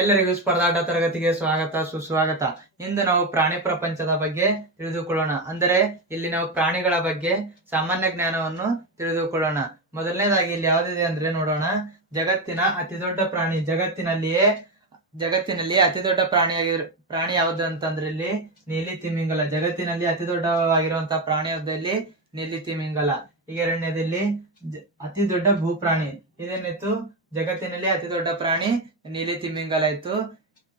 ಎಲ್ಲರಿಗೂ ಸ್ಪರ್ಧಾಟ ತರಗತಿಗೆ ಸ್ವಾಗತ ಸುಸ್ವಾಗತ. ಇಂದು ನಾವು ಪ್ರಾಣಿ ಪ್ರಪಂಚದ ಬಗ್ಗೆ ತಿಳಿದುಕೊಳ್ಳೋಣ. ಅಂದರೆ ಇಲ್ಲಿ ನಾವು ಪ್ರಾಣಿಗಳ ಬಗ್ಗೆ ಸಾಮಾನ್ಯ ಜ್ಞಾನವನ್ನು ತಿಳಿದುಕೊಳ್ಳೋಣ. ಮೊದಲನೇದಾಗಿ ಇಲ್ಲಿ ಯಾವುದಿದೆ ಅಂದ್ರೆ ನೋಡೋಣ. ಜಗತ್ತಿನ ಅತಿ ದೊಡ್ಡ ಪ್ರಾಣಿ, ಜಗತ್ತಿನಲ್ಲಿ ಅತಿ ದೊಡ್ಡ ಪ್ರಾಣಿ ಯಾವುದು ಅಂತಂದ್ರೆ ಇಲ್ಲಿ ನೀಲಿ ತಿಮಿಂಗಲ. ಜಗತ್ತಿನಲ್ಲಿ ಅತಿ ದೊಡ್ಡವಾಗಿರುವಂತಹ ಪ್ರಾಣಿ ಯಾವ್ದಲ್ಲಿ ನೀಲಿ ತಿಮಿಂಗಲ. ಈಗ ಎರಡನೇದಲ್ಲಿ ಅತಿ ದೊಡ್ಡ ಭೂಪ್ರಾಣಿ ಇದೇನಿತ್ತು, ಜಗತ್ತಿನಲ್ಲಿ ಅತಿ ದೊಡ್ಡ ಪ್ರಾಣಿ ನೀಲಿ ತಿಮಿಂಗಲ ಇತ್ತು.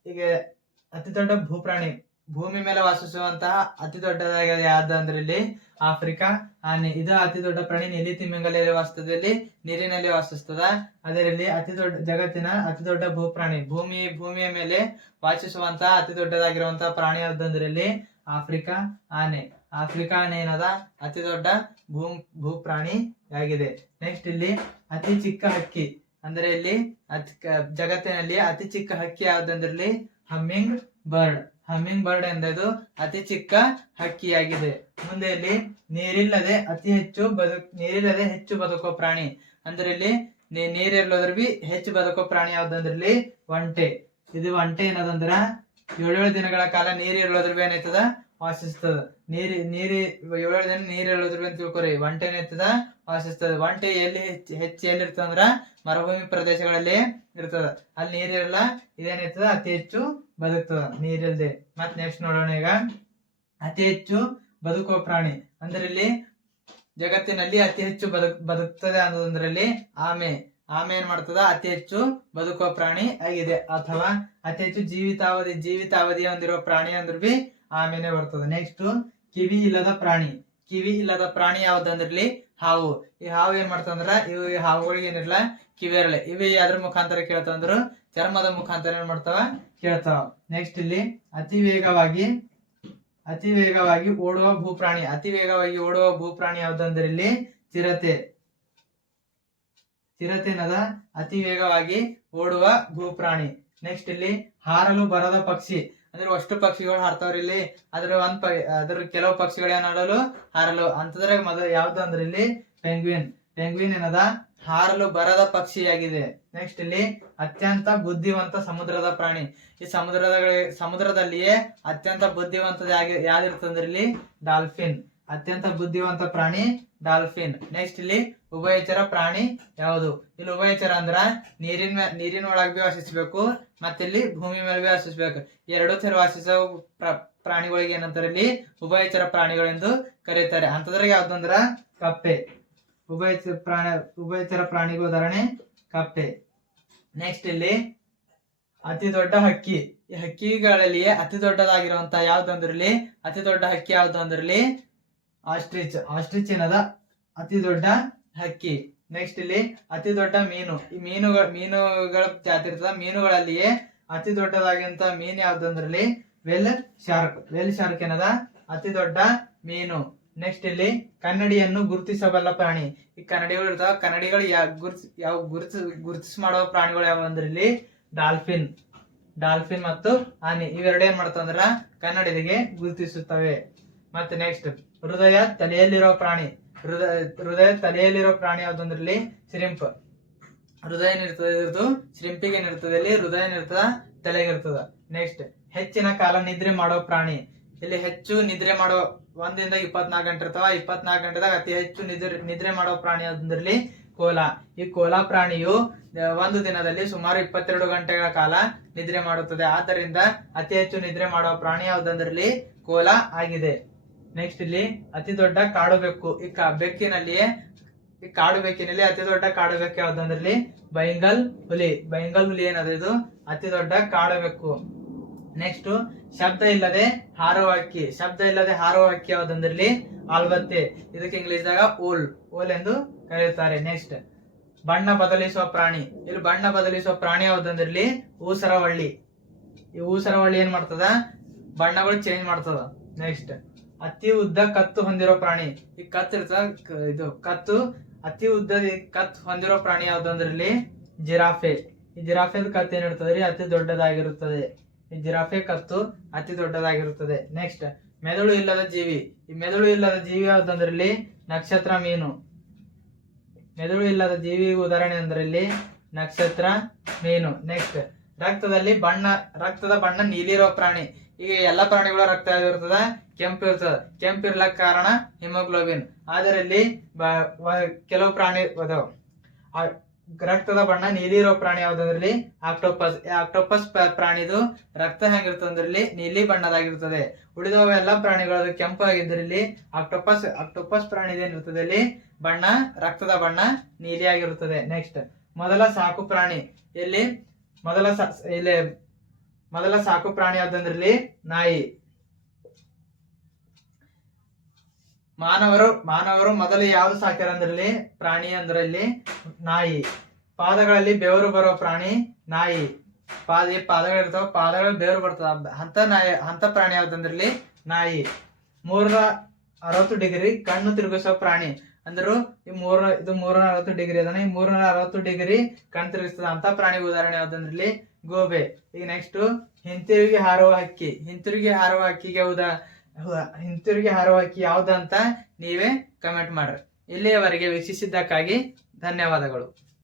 ಈಗ ಅತಿ ದೊಡ್ಡ ಭೂಪ್ರಾಣಿ, ಭೂಮಿ ಮೇಲೆ ವಾಸಿಸುವಂತಹ ಅತಿ ದೊಡ್ಡದಾಗಿದೆ ಯಾವ್ದು ಅಂದ್ರೆ ಇಲ್ಲಿ ಆಫ್ರಿಕಾ ಆನೆ. ಇದು ಅತಿ ದೊಡ್ಡ ಪ್ರಾಣಿ. ನೀಲಿ ತಿಮಿಂಗಲ ವಾಸ್ತವದಲ್ಲಿ ನೀರಿನಲ್ಲಿ ವಾಸಿಸ್ತದ. ಅದರಲ್ಲಿ ಜಗತ್ತಿನ ಅತಿ ದೊಡ್ಡ ಭೂಪ್ರಾಣಿ, ಭೂಮಿಯ ಮೇಲೆ ವಾಸಿಸುವಂತಹ ಅತಿ ದೊಡ್ಡದಾಗಿರುವಂತಹ ಪ್ರಾಣಿ ಯಾವ್ದಂದ್ರೆ ಇಲ್ಲಿ ಆಫ್ರಿಕಾ ಆನೆ. ಆಫ್ರಿಕಾ ಆನೆ ಏನದ ಅತಿ ದೊಡ್ಡ ಭೂಪ್ರಾಣಿ ಆಗಿದೆ. ನೆಕ್ಸ್ಟ್ ಇಲ್ಲಿ ಅತಿ ಚಿಕ್ಕ ಹಕ್ಕಿ ಅಂದ್ರೆ ಇಲ್ಲಿ ಜಗತ್ತಿನಲ್ಲಿ ಅತಿ ಚಿಕ್ಕ ಹಕ್ಕಿ ಯಾವ್ದಂದ್ರೆ ಹಮ್ಮಿಂಗ್ ಬರ್ಡ್ ಎಂಬುದು ಅತಿ ಚಿಕ್ಕ ಹಕ್ಕಿಯಾಗಿದೆ. ಮುಂದೆ ಇಲ್ಲಿ ನೀರಿಲ್ಲದೆ ಹೆಚ್ಚು ಬದುಕುವ ಪ್ರಾಣಿ ಅಂದ್ರೆ ಇಲ್ಲಿ ನೀರಿಲ್ಲದ್ರ ಬಿ ಹೆಚ್ಚು ಬದುಕುವ ಪ್ರಾಣಿ ಯಾವ್ದಂದ್ರೆ ಇಲ್ಲಿ ಒಂಟೆ. ಇದು ಒಂಟೆ ಏನದಂದ್ರ 7 ದಿನಗಳ ಕಾಲ ನೀರಿರೋದ್ರ ಬಿ ಏನೈತದ ವಾಸಿಸ್ತದ. 7 ದಿನ ನೀರಿರೋದ್ರ ಬಿ ಅಂತ ತಿಳ್ಕೊರಿ. ಒಂಟೆ ಏನೈತದ ವಾಸಿಸ್ತದ. ಒಂಟೆ ಎಲ್ಲಿರ್ತದಂದ್ರ ಮರುಭೂಮಿ ಪ್ರದೇಶಗಳಲ್ಲಿ ಇರ್ತದ. ಅಲ್ಲಿ ನೀರಿರಲ್ಲ, ಇದೇನೈತದ ಅತಿ ಹೆಚ್ಚು ಬದುಕ್ತದ ನೀರಿಲ್ದೆ. ಮತ್ ನೆಕ್ಸ್ಟ್ ನೋಡೋಣ. ಈಗ ಅತಿ ಹೆಚ್ಚು ಬದುಕುವ ಪ್ರಾಣಿ ಅಂದ್ರೆ ಇಲ್ಲಿ ಜಗತ್ತಿನಲ್ಲಿ ಅತಿ ಹೆಚ್ಚು ಬದುಕ್ತದೆ ಅನ್ನೋದ್ರಲ್ಲಿ ಆಮೆ ಏನ್ ಮಾಡ್ತದ ಅತಿ ಹೆಚ್ಚು ಬದುಕುವ ಪ್ರಾಣಿ ಆಗಿದೆ. ಅಥವಾ ಅತಿ ಹೆಚ್ಚು ಜೀವಿತಾವಧಿ ಹೊಂದಿರುವ ಪ್ರಾಣಿ ಅಂದ್ರೆ ಬಿ ಆಮೆನೆ ಬರ್ತದೆ. ನೆಕ್ಸ್ಟ್ ಕಿವಿ ಇಲ್ಲದ ಪ್ರಾಣಿ ಯಾವ್ದಂದ್ರಲ್ಲಿ ಹಾವು. ಈ ಹಾವು ಏನ್ ಮಾಡ್ತಂದ್ರ ಇವು ಹಾವುಗಳಿಗೆ ಏನಿರಲ್ಲ ಕಿವಿ ಇರಲ್ಲ. ಇವು ಯಾವ್ದ್ರ ಮುಖಾಂತರ ಕೇಳ್ತಂದ್ರು ಚರ್ಮದ ಮುಖಾಂತರ ಏನ್ ಮಾಡ್ತಾವ ಕೇಳ್ತಾವ. ನೆಕ್ಸ್ಟ್ ಇಲ್ಲಿ ಅತಿ ವೇಗವಾಗಿ ಓಡುವ ಭೂಪ್ರಾಣಿ ಯಾವ್ದಂದ್ರೆ ಇಲ್ಲಿ ಚಿರತೆ ಏನದ ಅತಿ ವೇಗವಾಗಿ ಓಡುವ ಭೂಪ್ರಾಣಿ. ನೆಕ್ಸ್ಟ್ ಇಲ್ಲಿ ಹಾರಲು ಬರದ ಪಕ್ಷಿ ಅಂದ್ರೆ ಅಷ್ಟು ಪಕ್ಷಿಗಳು ಹಾರ್ತಾವ್ರಿ ಇಲ್ಲಿ. ಅದ್ರ ಕೆಲವು ಪಕ್ಷಿಗಳು ಹಾರಲು ಅಂತದ್ರಾಗ ಮೊದಲು ಯಾವ್ದು ಅಂದ್ರೆ ಇಲ್ಲಿ ಪೆಂಗ್ವಿನ್ ಏನದ ಹಾರಲು ಬರದ ಪಕ್ಷಿಯಾಗಿದೆ. ನೆಕ್ಸ್ಟ್ ಇಲ್ಲಿ ಅತ್ಯಂತ ಬುದ್ಧಿವಂತ ಸಮುದ್ರದ ಪ್ರಾಣಿ. ಈ ಸಮುದ್ರದಲ್ಲಿಯೇ ಅತ್ಯಂತ ಬುದ್ಧಿವಂತದ ಯಾವ್ದಿರ್ತಂದ್ರೆ ಇಲ್ಲಿ ಡಾಲ್ಫಿನ್. ಅತ್ಯಂತ ಬುದ್ಧಿವಂತ ಪ್ರಾಣಿ ಡಾಲ್ಫಿನ್. ನೆಕ್ಸ್ಟ್ ಇಲ್ಲಿ ಉಭಯಚರ ಪ್ರಾಣಿ ಯಾವುದು? ಇಲ್ಲಿ ಉಭಯಚರ ಅಂದ್ರ ನೀರಿನ ಒಳಗ್ ಬಿ ವಾಸಿಸ್ಬೇಕು, ಮತ್ತಿಲ್ಲಿ ಭೂಮಿ ಮೇಲೆ ಬಿ ವಾಸಿಸ್ಬೇಕು. ಎರಡೂ ತರ ವಾಸಿಸೋ ಪ್ರಾಣಿಗಳಿಗೆ ಏನಂತಾರೆ ಇಲ್ಲಿ ಉಭಯಚರ ಪ್ರಾಣಿಗಳೆಂದು ಕರೀತಾರೆ. ಅಂತದ್ರಾಗ ಯಾವ್ದಂದ್ರ ಕಪ್ಪೆ. ಉಭಯಚರ ಪ್ರಾಣಿಗಳ ಉದಾಹರಣೆ ಕಪ್ಪೆ. ನೆಕ್ಸ್ಟ್ ಇಲ್ಲಿ ಅತಿ ದೊಡ್ಡ ಹಕ್ಕಿ. ಈ ಹಕ್ಕಿಗಳಲ್ಲಿಯೇ ಅತಿ ದೊಡ್ಡದಾಗಿರುವಂತಹ ಯಾವ್ದಂದ್ರಲ್ಲಿ ಅತಿ ದೊಡ್ಡ ಹಕ್ಕಿ ಯಾವ್ದು ಅಂದ್ರಲ್ಲಿ ಆಸ್ಟ್ರಿಚ್ ಏನದ ಅತಿ ದೊಡ್ಡ ಹಕ್ಕಿ. ನೆಕ್ಸ್ಟ್ ಇಲ್ಲಿ ಅತಿ ದೊಡ್ಡ ಮೀನು. ಈ ಮೀನುಗಳ ಜಾತಿ ಇರ್ತದ. ಮೀನುಗಳಲ್ಲಿಯೇ ಅತಿ ದೊಡ್ಡದಾಗಿರುವಂತಹ ಮೀನು ಯಾವ್ದಂದ್ರಲ್ಲಿ ವೆಲ್ ಶಾರ್ಕ್ ಏನದ ಅತಿ ದೊಡ್ಡ ಮೀನು. ನೆಕ್ಸ್ಟ್ ಇಲ್ಲಿ ಕನ್ನಡಿಯನ್ನು ಗುರುತಿಸಬಲ್ಲ ಪ್ರಾಣಿ. ಈ ಕನ್ನಡಿಗಳು ಇರ್ತಾವ. ಕನ್ನಡಿಗಳು ಗುರುತಿಸ್ ಮಾಡುವ ಪ್ರಾಣಿಗಳು ಯಾವ ಅಂದ್ರೆ ಇಲ್ಲಿ ಡಾಲ್ಫಿನ್ ಮತ್ತು ಆನೆ. ಇವೆರಡು ಏನ್ ಮಾಡ್ತಾವಂದ್ರ ಕನ್ನಡಿಗೆ ಗುರುತಿಸುತ್ತವೆ. ಮತ್ತೆ ನೆಕ್ಸ್ಟ್ ಹೃದಯ ತಲೆಯಲ್ಲಿರೋ ಪ್ರಾಣಿ ಯಾವ್ದಂದ್ರಲ್ಲಿ ಶ್ರಿಂಪ್. ಹೃದಯ ಏನಿರ್ತದೆ ಇದ್ರದ್ದು ಶ್ರಿಂಪಿಗೆ ಏನಿರ್ತದೆ ಇಲ್ಲಿ ಹೃದಯ ಇರ್ತದ, ತಲೆಗಿರ್ತದ. ನೆಕ್ಸ್ಟ್ ಹೆಚ್ಚಿನ ಕಾಲ ನಿದ್ರೆ ಮಾಡೋ ಪ್ರಾಣಿ. ಇಲ್ಲಿ ಹೆಚ್ಚು ನಿದ್ರೆ ಮಾಡೋ 1 ದಿಂದ 24 ಗಂಟೆ ಇರ್ತಾವ. 24 ಗಂಟೆದಾಗ ಅತಿ ಹೆಚ್ಚು ನಿದ್ರೆ ಮಾಡೋ ಪ್ರಾಣಿ ಯಾವ್ದಂದ್ರಲ್ಲಿ ಕೋಲಾ. ಈ ಕೋಲಾ ಪ್ರಾಣಿಯು ಒಂದು ದಿನದಲ್ಲಿ ಸುಮಾರು 22 ಗಂಟೆಗಳ ಕಾಲ ನಿದ್ರೆ ಮಾಡುತ್ತದೆ. ಆದ್ದರಿಂದ ಅತಿ ಹೆಚ್ಚು ನಿದ್ರೆ ಮಾಡುವ ಪ್ರಾಣಿ ಯಾವ್ದಂದ್ರಲ್ಲಿ ಕೋಲಾ ಆಗಿದೆ. ನೆಕ್ಸ್ಟ್ ಇಲ್ಲಿ ಅತಿ ದೊಡ್ಡ ಕಾಡು ಬೆಕ್ಕು. ಈ ಕಾಡು ಬೆಕ್ಕಿನಲ್ಲಿ ಅತಿ ದೊಡ್ಡ ಕಾಡು ಬೆಕ್ಕು ಯಾವ್ದಂದ್ರಲ್ಲಿ ಬೆಂಗಾಲ್ ಹುಲಿ ಏನದ ಇದು ಅತಿ ದೊಡ್ಡ ಕಾಡು ಬೆಕ್ಕು. ನೆಕ್ಸ್ಟ್ ಶಬ್ದ ಇಲ್ಲದೆ ಹಾರುವ ಹಕ್ಕಿ ಯಾವ್ದಂದ್ರಲ್ಲಿ ಆಲ್ಬತ್ತೆ. ಇದಕ್ಕೆ ಇಂಗ್ಲಿಷ್ದಾಗ ಓಲ್ ಎಂದು ಕರೆಯುತ್ತಾರೆ. ನೆಕ್ಸ್ಟ್ ಬಣ್ಣ ಬದಲಿಸುವ ಪ್ರಾಣಿ. ಇಲ್ಲಿ ಬಣ್ಣ ಬದಲಿಸುವ ಪ್ರಾಣಿ ಯಾವ್ದಂದ್ರಲ್ಲಿ ಊಸರವಳ್ಳಿ. ಈ ಊಸರವಳ್ಳಿ ಏನ್ ಮಾಡ್ತದ ಬಣ್ಣಗಳು ಚೇಂಜ್ ಮಾಡ್ತದ. ನೆಕ್ಸ್ಟ್ ಅತಿ ಉದ್ದ ಕತ್ತು ಹೊಂದಿರೋ ಪ್ರಾಣಿ. ಈ ಕತ್ತು ಇರ್ತದ, ಇದು ಕತ್ತು ಅತಿ ಉದ್ದ ಕತ್ತು ಹೊಂದಿರೋ ಪ್ರಾಣಿ ಯಾವ್ದಂದ್ರಲ್ಲಿ ಜಿರಾಫೆ. ಈ ಜಿರಾಫೆದ ಕತ್ತು ಏನಿರ್ತದೆ ಅತಿ ದೊಡ್ಡದಾಗಿರುತ್ತದೆ. ಈ ಜಿರಾಫೆ ಕತ್ತು ಅತಿ ದೊಡ್ಡದಾಗಿರುತ್ತದೆ. ನೆಕ್ಸ್ಟ್ ಮೆದುಳು ಇಲ್ಲದ ಜೀವಿ. ಈ ಮೆದುಳು ಇಲ್ಲದ ಜೀವಿ ಯಾವ್ದಂದ್ರಲ್ಲಿ ನಕ್ಷತ್ರ ಮೀನು. ಮೆದುಳು ಇಲ್ಲದ ಜೀವಿ ಉದಾಹರಣೆ ಅಂದ್ರಲ್ಲಿ ನಕ್ಷತ್ರ ಮೀನು. ನೆಕ್ಸ್ಟ್ ರಕ್ತದ ಬಣ್ಣ ನೀಲಿ ಇರೋ ಪ್ರಾಣಿ. ಈಗ ಎಲ್ಲಾ ಪ್ರಾಣಿಗಳ ರಕ್ತ ಇರ್ತದ ಕೆಂಪು ಇರ್ತದ. ಕೆಂಪು ಇರ್ಲಕ್ ಕಾರಣ ಹಿಮೋಗ್ಲೋಬಿನ್. ಆದರೆ ಇಲ್ಲಿ ಕೆಲವು ಪ್ರಾಣಿ ಅದಾವ. ರಕ್ತದ ಬಣ್ಣ ನೀಲಿ ಇರೋ ಪ್ರಾಣಿ ಯಾವ್ದ್ರಲ್ಲಿ ಆಕ್ಟೋಪಸ್. ಆಕ್ಟೋಪಸ್ ಪ್ರಾಣಿದು ರಕ್ತ ಹೆಂಗಿರ್ತದ್ರಲ್ಲಿ ನೀಲಿ ಬಣ್ಣದಾಗಿರ್ತದೆ. ಉಳಿದವ ಎಲ್ಲಾ ಪ್ರಾಣಿಗಳದ್ದು ಕೆಂಪು ಆಗಿದ್ರಲ್ಲಿ ಆಕ್ಟೋಪಸ್ ಪ್ರಾಣಿ ಏನಿರ್ತದೆ ಇಲ್ಲಿ ಬಣ್ಣ ರಕ್ತದ ಬಣ್ಣ ನೀಲಿ ಆಗಿರುತ್ತದೆ. ನೆಕ್ಸ್ಟ್ ಮೊದಲ ಸಾಕು ಪ್ರಾಣಿ. ಇಲ್ಲಿ ಮೊದಲ ಸಾಕು ಪ್ರಾಣಿ ಯಾವ್ದಂದ್ರಲ್ಲಿ ನಾಯಿ. ಮಾನವರು ಮೊದಲು ಯಾವ್ದು ಸಾಕ್ಯಾರ ಅಂದ್ರಲ್ಲಿ ಪ್ರಾಣಿ ಅಂದ್ರಲ್ಲಿ ನಾಯಿ. ಪಾದಗಳಲ್ಲಿ ಬೆವರು ಬರೋ ಪ್ರಾಣಿ ನಾಯಿ. ಪಾದಗಳಿರ್ತಾವ, ಪಾದಗಳಲ್ಲಿ ಬೆವರು ಬರ್ತದ ಅಂತ ಪ್ರಾಣಿ ಯಾವ್ದಂದ್ರಲ್ಲಿ ನಾಯಿ. 360 ಡಿಗ್ರಿ ಕಣ್ಣು ತಿರುಗಿಸೋ ಪ್ರಾಣಿ ಅಂದ್ರು ಇದು 360 ಡಿಗ್ರಿ ಅದನ್ನ. ಈ 360 ಡಿಗ್ರಿ ಕಣ್ಣು ತಿರುಗಿಸ್ತದ ಅಂತ ಪ್ರಾಣಿ ಉದಾಹರಣೆ ಯಾವ್ದಂದ್ರಲ್ಲಿ ಗೋಬೆ. ಈಗ ನೆಕ್ಸ್ಟ್ ಹಿಂತಿರುಗಿ ಹಾರುವ ಹಕ್ಕಿ. ಹಿಂತಿರುಗಿ ಹಾರುವ ಹಕ್ಕಿ ಯಾವ್ದಂತ ನೀವೇ ಕಮೆಂಟ್ ಮಾಡ್ರಿ. ಇಲ್ಲಿಯವರೆಗೆ ವೀಕ್ಷಿಸಿದ್ದಕ್ಕಾಗಿ ಧನ್ಯವಾದಗಳು.